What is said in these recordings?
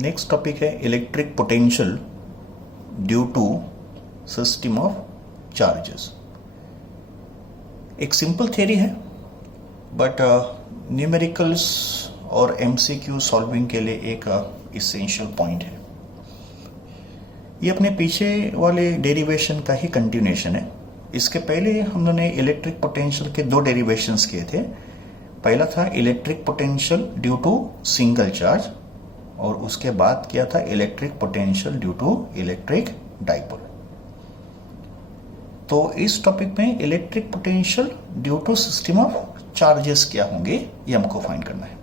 Next topic है electric potential due to system of charges. एक simple theory है but numericals और MCQ solving के लिए एक इसेंशियल पॉइंट है। ये अपने पीछे वाले डेरिवेशन का ही कंटिन्यूएशन है। इसके पहले हम लोगों ने इलेक्ट्रिक पोटेंशियल के दो डेरिवेशंस किए थे। पहला था electric potential due to single charge और उसके बाद किया था electric potential due to electric dipole. तो इस टॉपिक में electric potential due to system of charges क्या होंगे ये हमको फाइंड करना है।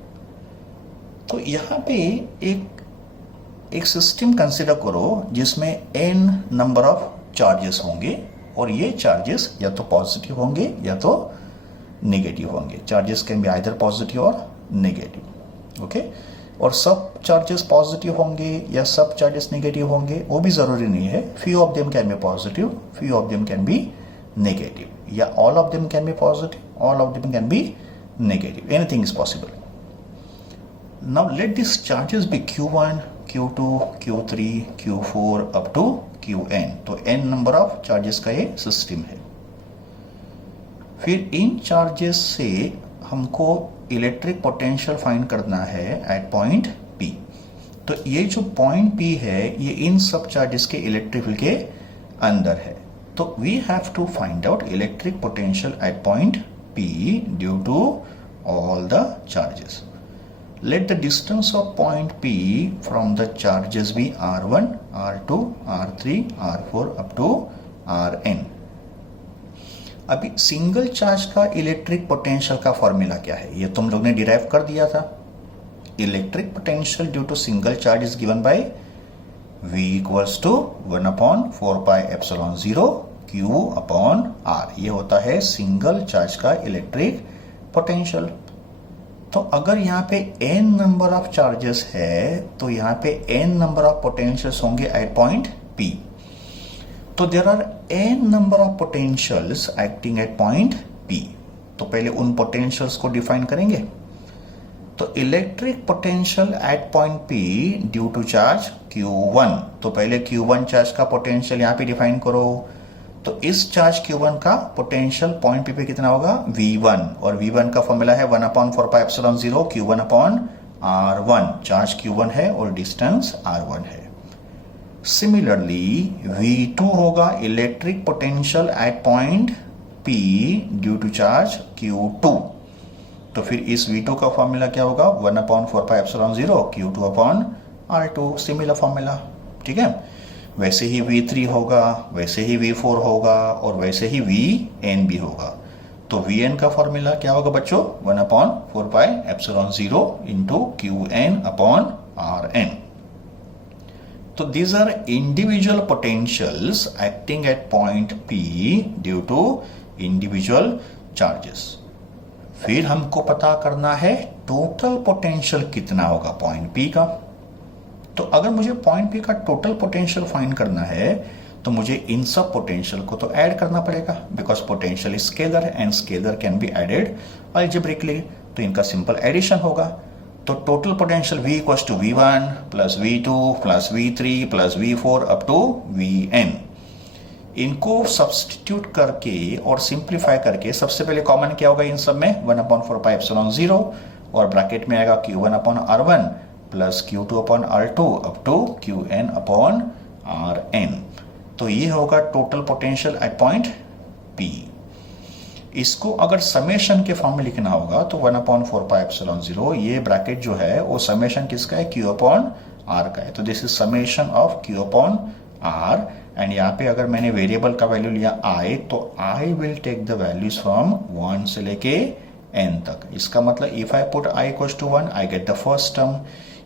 तो यहां पे एक सिस्टम कंसिडर करो जिसमें n नंबर ऑफ चार्जेस होंगे और ये चार्जेस या तो पॉजिटिव होंगे या तो नेगेटिव होंगे। Charges can be either positive और नेगेटिव, ओके। और सब चार्जेस पॉजिटिव होंगे या सब चार्जेस नेगेटिव होंगे वो भी जरूरी नहीं है। Few of them can be positive, few of them can be negative, या all of them can be positive, all of them can be negative. Anything is possible. Now let this charges be Q1, Q2, Q3, Q4 up to Qn। तो n number of charges का ये system है। फिर इन charges से हमको electric potential find करना है eight point P। तो ये जो पॉइंट P है ये इन सब चार्जेस के इलेक्ट्रिक फील्ड के अंदर है। तो we have to find out electric potential at point P due to all the charges. Let the distance of point P from the charges be R1, R2, R3, R4 up to Rn। अभी single charge का electric potential का formula क्या है ये तुम लोग ने derive कर दिया था। Electric potential due to single charge is given by V equals to 1/4 pi epsilon 0 Q upon R। ये होता है सिंगल चार्ज का इलेक्ट्रिक पोटेंशियल। तो अगर यहाँ पे n नंबर ऑफ चार्जेस है तो यहाँ पे n नंबर ऑफ पोटेंशियल्स होंगे एट पॉइंट P। तो there are n number of potentials acting at point P। तो पहले उन पोटेंशियल्स को डिफाइन करेंगे। तो electric potential at point P due to charge Q1। तो पहले Q1 चार्ज का पोटेंशियल यहाँ पे डिफाइन करो। तो इस चार्ज Q1 का पोटेंशियल पॉइंट P पे कितना होगा V1 और V1 का फॉर्मूला है 1/4 pi epsilon 0 Q1 upon R1। Charge Q1 है और डिस्टेंस R1 है। सिमिलरली V2 होगा electric potential at point P due to charge Q2। तो फिर इस V2 का फॉर्मूला क्या होगा 1/4 pi epsilon 0 Q2 upon R2। Similar formula, ठीक है। वैसे ही V3 होगा, वैसे ही V4 होगा और वैसे ही Vn भी होगा। तो Vn का फॉर्मूला क्या होगा बच्चों 1/4 pi epsilon 0 into Qn upon Rn। तो these are individual potentials acting at point P due to individual charges. फिर हमको पता करना है टोटल पोटेंशियल कितना होगा पॉइंट P का। तो अगर मुझे पॉइंट P का टोटल पोटेंशियल फाइंड करना है तो मुझे इन सब पोटेंशियल को तो ऐड करना पड़ेगा because potential is scalar and scalar can be added algebraically. तो इनका सिंपल एडिशन होगा। तो total potential V equals to V1 plus V2 plus V3 plus V4 up to Vn। इनको सब्स्टिट्यूट करके और सिंप्लीफाई करके सबसे पहले कॉमन क्या होगा इन सब में 1/4 पाई एप्सिलॉन 0 और ब्रैकेट में आएगा Q1 upon R1 plus Q2 upon R2 up to Qn upon Rn। तो ये होगा total potential at point P। इसको अगर समेशन के फॉर्म में लिखना होगा तो 1/4 पाई एप्सिलॉन 0 ये ब्रैकेट जो है वो समेशन किसका है Q अपॉन R का है। तो this is summation of Q upon R and यहाँ पे अगर मैंने वेरिएबल का वैल्यू लिया I तो I will take the values from 1 से लेके n तक। इसका मतलब if I put I equals to 1 I get the first term.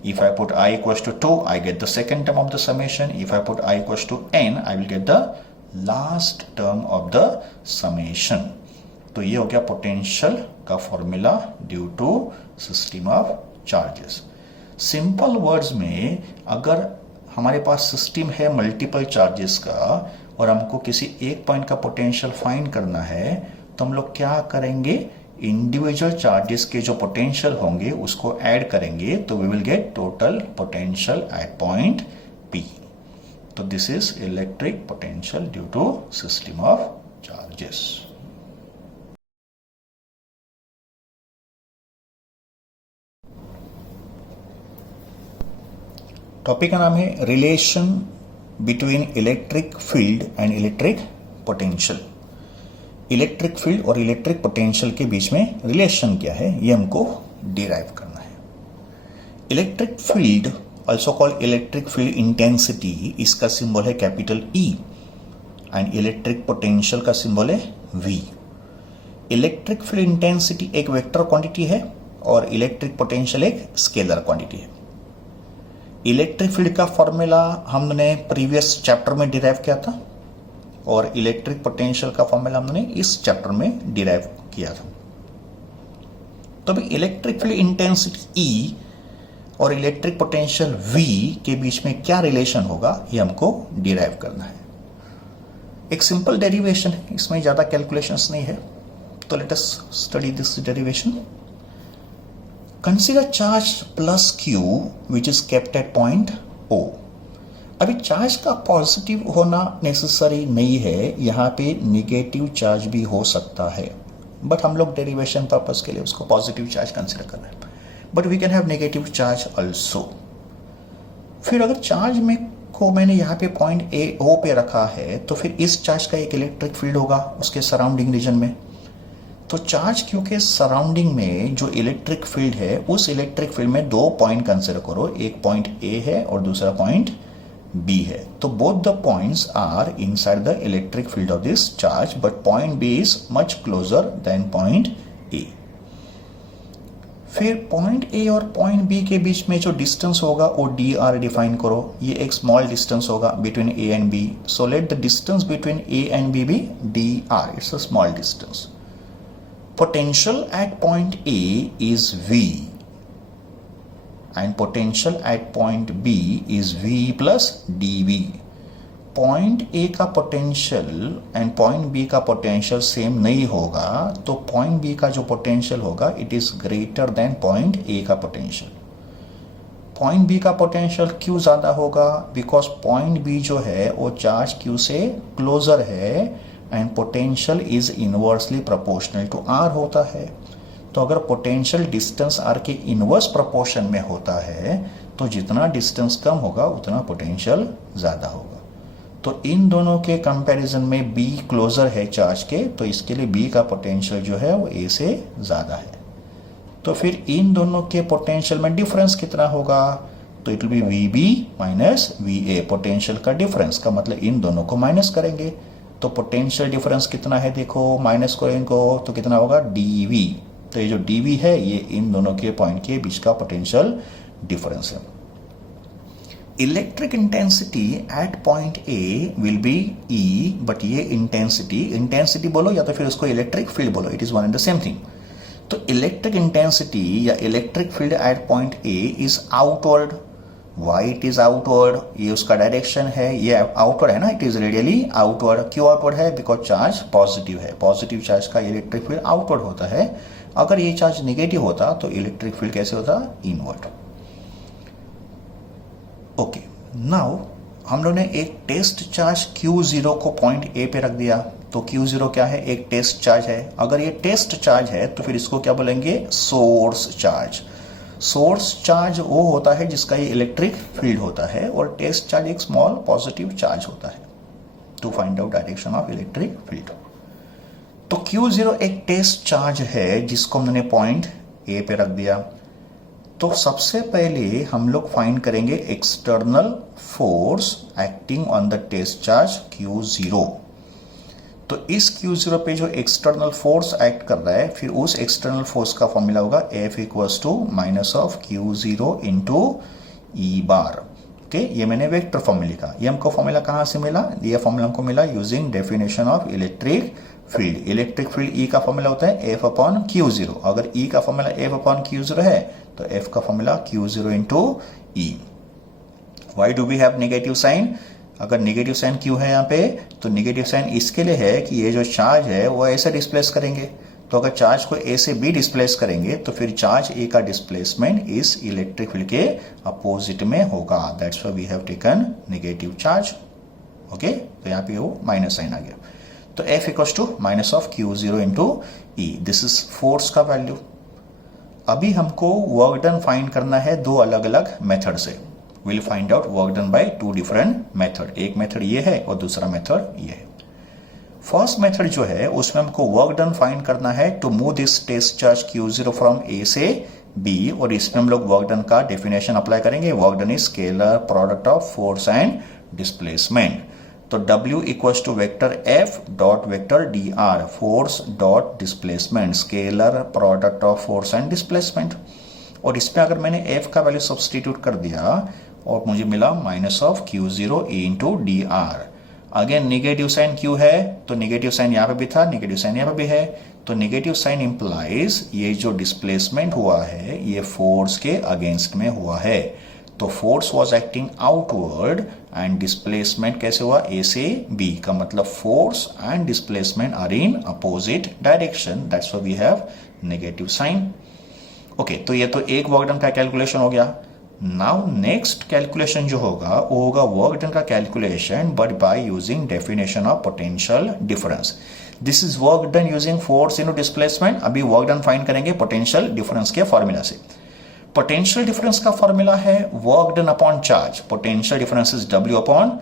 If I put I equals to 2, I get the second term of the summation. If I put I equals to n, I will get the last term of the summation. तो ये हो गया potential का formula due to system of charges. Simple words में अगर हमारे पास system है मल्टीपल चार्जेस का और हमको किसी एक पॉइंट का पोटेंशियल फाइंड करना है तो हम लोग क्या करेंगे इंडिविजुअल चार्जेस के जो पोटेंशियल होंगे उसको ऐड करेंगे तो we will get total potential at point P. तो this is electric potential due to system of charges. Topic का नाम है relation between electric field and electric potential. Electric field और इलेक्ट्रिक पोटेंशियल के बीच में रिलेशन क्या है ये हमको डिराइव करना है. Electric field also called electric field intensity, इसका सिंबल है capital E and electric potential का सिंबल है V. इलेक्ट्रिक फील्ड इंटेंसिटी एक वेक्टर क्वांटिटी है और इलेक्ट्रिक पोटेंशियल एक स्केलर क्वांटिटी है. इलेक्ट्रिक फील्ड का फॉर्मूला हमने प्रीवियस चैप्टर में डिराइव किया था और इलेक्ट्रिक पोटेंशियल का फॉर्मूला हमने इस चैप्टर में डिराइव किया था. तो अभी इलेक्ट्रिक फील्ड इंटेंसिटी E और इलेक्ट्रिक पोटेंशियल V के बीच में क्या रिलेशन होगा ये हमको डिराइव करना है. एक सिंपल डेरिवेशन है, इसमें ज्यादा कैलकुलेशंस नहीं है. तो let us study this derivation. Consider charge plus Q which is kept at point O. अभी चार्ज का पॉजिटिव होना नेसेसरी नहीं है, यहाँ पे निगेटिव चार्ज भी हो सकता है, बट हम लोग डेरिवेशन पर्पस के लिए उसको पॉजिटिव चार्ज कंसिडर कर रहे हैं. But we can have negative charge also. फिर अगर चार्ज में को मैंने यहाँ पे पॉइंट O पे रखा है तो फिर इस चार्ज का एक इलेक्ट्रिक फील्ड होगा उसके सराउंडिंग रीजन में. तो चार्ज क्यू के सराउंडिंग में जो इलेक्ट्रिक फील्ड है उस इलेक्ट्रिक फील्ड में दो पॉइंट कंसिडर करो, एक पॉइंट A है और दूसरा पॉइंट B है. तो both the points are inside the electric field of this charge but point B is much closer than point A. फिर पॉइंट A और पॉइंट B के बीच में जो डिस्टेंस होगा वो dr डिफाइन करो. ये एक स्मॉल डिस्टेंस होगा between A and B. So let the distance between A and B be dr. It's a small distance. Potential at point A is V and potential at point B is V plus dV. Point A का potential and point B का potential same नहीं होगा तो point B का जो potential होगा it is greater than point A का potential. Point B का potential क्यों ज़्यादा होगा? Because point B जो है वो चार्ज Q से closer है and potential is inversely proportional to R होता है. तो अगर पोटेंशियल डिस्टेंस R के इनवर्स प्रोपोर्शन में होता है तो जितना डिस्टेंस कम होगा उतना पोटेंशियल ज़्यादा होगा. तो इन दोनों के कंपैरिजन में B क्लोजर है चार्ज के, तो इसके लिए B का पोटेंशियल जो है वो A से ज़्यादा है. तो फिर इन दोनों के पोटेंशियल में डिफरेंस कितना होगा? तो it will be VB minus VA. Potential का डिफरेंस का मतलब इन दोनों को माइनस करेंगे तो पोटेंशियल डिफरेंस कितना है देखो, माइनस करेंगे तो कितना होगा dV. तो ये जो dV है ये इन दोनों के पॉइंट के बीच का पोटेंशियल डिफरेंस है. Electric intensity at point A will be E, but ये इंटेंसिटी बोलो या तो फिर उसको इलेक्ट्रिक फील्ड बोलो, it is one and the same thing. तो इलेक्ट्रिक इंटेंसिटी या electric field eight point A is outward. Why it is outward? ये उसका डायरेक्शन है, ये आउटवर्ड है ना, इट इज रेडियली आउटवर्ड. क्यों आउटवर्ड है? बिकॉज चार्ज पॉजिटिव है. पॉजिटिव चार्ज का इलेक्ट्रिक फील्ड आउटवर्ड होता है. अगर ये चार्ज नेगेटिव होता तो इलेक्ट्रिक फील्ड कैसे होता? इनवर्ड. ओके, नाउ हम लोग ने एक टेस्ट चार्ज Q0 को पॉइंट A पे रख दिया. तो Q0 क्या है? एक टेस्ट चार्ज है. अगर ये टेस्ट चार्ज है तो फिर इसको क्या बोलेंगे? Source charge. सोर्स चार्ज वो होता है जिसका ये इलेक्ट्रिक फील्ड होता है और टेस्ट चार्ज एक स्मॉल पॉजिटिव चार्ज होता है to find out direction of electric field. तो Q0 एक टेस्ट चार्ज है जिसको हमने पॉइंट A पे रख दिया. तो सबसे पहले हम लोग फाइंड करेंगे external force acting on the test charge Q0. तो इस Q0 पे जो एक्सटर्नल फोर्स एक्ट कर रहा है फिर उस एक्सटर्नल फोर्स का फॉर्मूला होगा F equals to minus of Q0 into E bar. Okay, ये मैंने वेक्टर फॉर्मूला लिखा. ये हमको फॉर्मूला कहाँ से मिला? ये फॉर्मूला हमको मिला using definition of electric field. Electric field E का फॉर्मूला होता है F अपॉन Q0. अगर E का फॉर्मूला F अपॉन Q0 है तो F का formula Q0 into E. Why do we have negative sign? अगर नेगेटिव साइन क्यों है यहाँ पे? तो नेगेटिव साइन इसके लिए है कि ये जो चार्ज है वो ऐसे डिस्प्लेस करेंगे. तो अगर चार्ज को ए से बी डिस्प्लेस करेंगे तो फिर चार्ज ए का डिस्प्लेसमेंट इस इलेक्ट्रिक फील्ड के अपोजिट में होगा। That's why we have taken negative charge. Okay, तो यहाँ पे वो माइनस साइन आ गया। तो F equals to minus of Q0 into E, this is force का वैल्यू। अभी हमको वर्क डन फाइंड करना है दो अलग अलग मेथड से। Will find out work done by two different method. एक मेथड ये है और दूसरा मेथड ये है। फर्स्ट मेथड जो है उसमें हमको वर्क डन फाइंड करना है to move this test charge Q0 from A से B, और इसमें हम लोग वर्क डन का डेफिनेशन अप्लाई करेंगे। Work done is scalar product of force and displacement. तो W equals to vector F dot vector dr, force dot displacement, scalar product of force and displacement. और इसमें अगर मैंने F का value substitute कर दिया और मुझे मिला minus of Q0 E into dr। Again negative sign Q है तो नेगेटिव साइन यहां पे भी था, नेगेटिव साइन यहां पे भी है, तो नेगेटिव साइन इंप्लाइज ये जो डिस्प्लेसमेंट हुआ है ये फोर्स के अगेंस्ट में हुआ है। तो force was acting outward and displacement कैसे हुआ, ए से बी, का मतलब force and displacement are in opposite direction. That's why we have negative sign. Okay, तो ये तो एक वर्क डन का कैलकुलेशन हो गया। नाउ नेक्स्ट कैलकुलेशन जो होगा वो होगा वर्क डन का calculation but by using definition of potential difference. This is work done using force into displacement. अभी वर्क डन फाइंड करेंगे पोटेंशियल डिफरेंस के फॉर्मूला से। पोटेंशियल डिफरेंस का फॉर्मूला है work done upon charge. Potential difference is W upon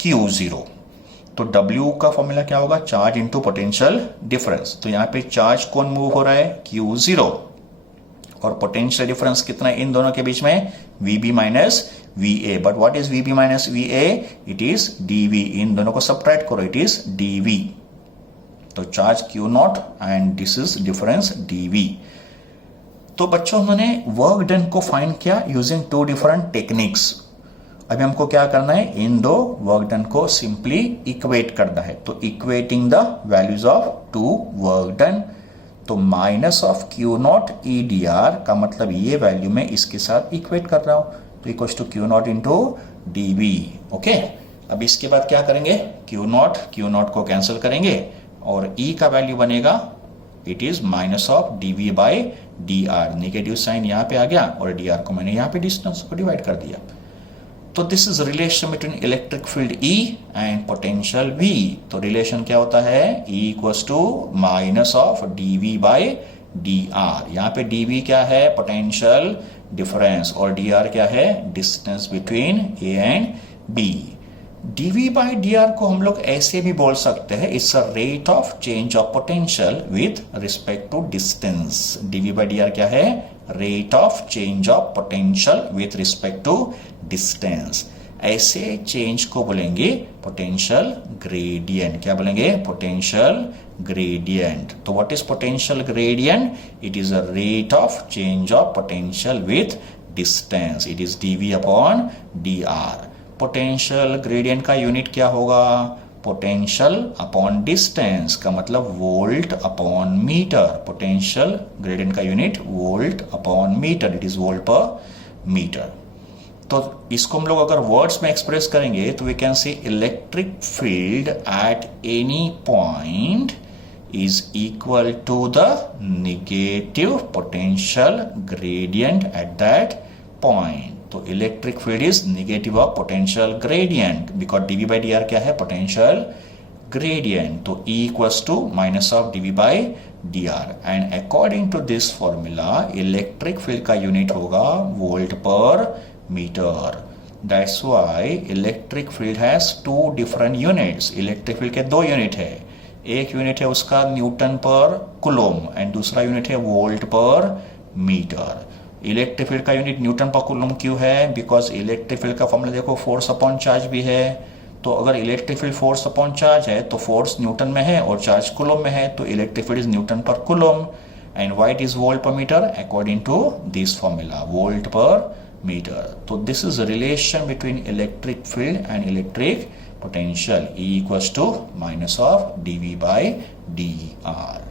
Q0। तो W का formula क्या होगा, चार्ज इंटू पोटेंशियल डिफरेंस। तो यहां पे चार्ज कौन मूव हो रहा है, Q0, और पोटेंशियल डिफरेंस कितना है इन दोनों के बीच में, VB minus VA। But what is VB minus VA, it is DV। इन दोनों को सब्ट्रैक्ट करो, इट इज DV। तो charge Q0 and this is difference DV। तो बच्चों हमने वर्क डन को फाइंड किया यूजिंग टू डिफरेंट टेक्निक्स। अभी हमको क्या करना है, इन दो वर्क डन को सिंपली इक्वेट करना है। तो equating the values of two work done, तो माइनस ऑफ Q0 EDR का मतलब ये वैल्यू में इसके साथ इक्वेट कर रहा हूं, तो equals to Q0 into DV। Okay, अब इसके बाद क्या करेंगे, Q0 को कैंसिल करेंगे और E का वैल्यू बनेगा, it is minus of DV by dr। Negative sign यहां पे आ गया और dr को मैंने यहां पे डिस्टेंस को डिवाइड कर दिया। तो this is relation between electric field E and potential V। तो रिलेशन क्या होता है, E equals to minus of DV by dr। यहां पे DV क्या है, पोटेंशियल डिफरेंस, और dr क्या है, distance between A and B। DV by dr को हम लोग ऐसे भी बोल सकते हैं, it's a rate of change of potential with respect to distance. DV by dr क्या है, rate of change of potential with respect to distance. ऐसे चेंज को बोलेंगे पोटेंशियल ग्रेडियंट। क्या बोलेंगे, पोटेंशियल ग्रेडियंट। तो what is potential gradient, it is a rate of change of potential with distance. It is DV upon dr। Potential gradient का unit क्या होगा, potential upon distance, का मतलब volt upon metre. Potential gradient का unit volt upon metre, it is volt per metre. तो इसको हम लोग अगर वर्ड्स में एक्सप्रेस करेंगे तो we can say electric field at any point is equal to the negative potential gradient at that point। तो electric field is negative of potential gradient because DV by dr क्या है, potential gradient. तो E equals to minus of DV by dr and according to this formula electric field का unit होगा volt per metre. That's why electric field has two different units. Electric field के दो unit है, एक unit है उसका Newton per coulomb and दूसरा unit है volt per metre. Electric field का यूनिट न्यूटन पर कुलोम क्यों है, बिकॉज इलेक्ट्रिक फील्ड का फॉर्मूला देखो फोर्स अपॉन चार्ज भी है। तो अगर electric field force upon charge है तो फोर्स न्यूटन में है और चार्ज कुलोम में है, तो electric field is newton per coulomb and white is volt per metre according to this formula, volt per metre. तो this is relation between electric field and electric potential, E equals to minus of dV by dr।